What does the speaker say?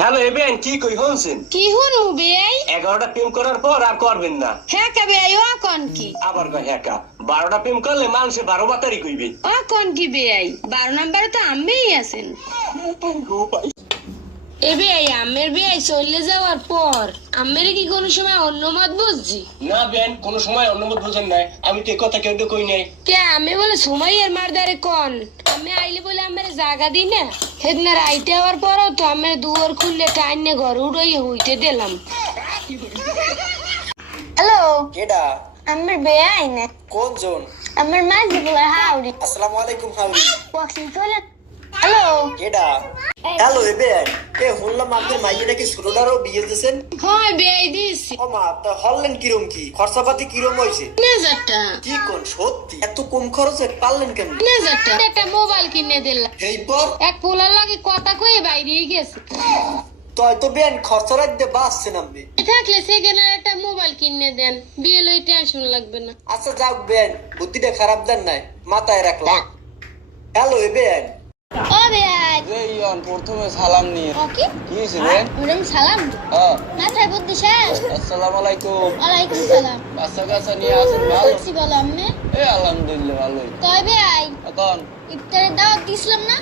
Hello এবেন কি কই হনছেন কি হুনু বেয়াই 11টা প্রেম করার পর আর করবেন না। হ্যাঁ কা বেয়াই ও কোন কি আবার কয় হ্যাঁ 12টা প্রেম করলে মানুষে 12 বাতারি কইবে। ও কোন কি বেয়াই 12 নম্বরে তো আম্মেই আছেন। এ বেয়াই আম্মের বেয়াই চলে যাওয়ার পর আম্মের কি কোনো সময় অন্য মত বুঝছি? না বেন কোন সময় অনুমত বুঝেন নাই, আমি তো এই কথা কেউ কই নাই। কে আমি বলে সুমাইয়ের মারদারে কোন আমি আইলে বলে আমার জায়গা দি না হেদনা রাইতে হওয়ার পরও তো আমি দুয়ার খুললে টাইনে ঘর উড়াই হইতে দিলাম। হ্যালো কেডা আমার বেয়াই না কোন জন? আমার মাঝে বলে হাউরি আসসালামু আলাইকুম হাউরি। বক্সিং চলে। হ্যালো কেডা? হ্যালো এবেন এ শুনলাম আপনি মাইয়ে নাকি ছোটটারও বিয়ে দিয়েছেন। হয় বেয়াই দিছি ও মা তা হললেন কিরম কি খরচাপাতি কিরম হয়েছে? নেজারটা কি কোন সত্যি এত কম খরচে পারলেন কেন? নেজারটা একটা মোবাইল কিনে দিলাম এই পর এক পোলার লাগে কথা কয়ে বাইরে গেছে তয় তো বেন খরচা রাখতে বাঁচছেন আপনি। থাকলে সেখানে একটা মোবাইল কিনে দেন বিয়ে লই টেনশন লাগবে না। আচ্ছা যাও বেন বুদ্ধিটা খারাপ দেন নাই মাথায় রাখলাম। হ্যালো এবেন ও বেয়াই ইয়ন প্রথমে সালাম নিয়ে ওকে কি হয়েছে রে? ওরম সালাম হ্যাঁ, মাথায় বুদ্ধি শেষ। আসসালামু আলাইকুম। ওয়ালাইকুম সালাম বাচ্চা কাচ্চা নিয়ে আসেন ভালো? বলো আম্মে এ আলহামদুলিল্লাহ ভালোই। তয় বেয়াই এখন ইফতারের দাওয়াত দিছিলাম না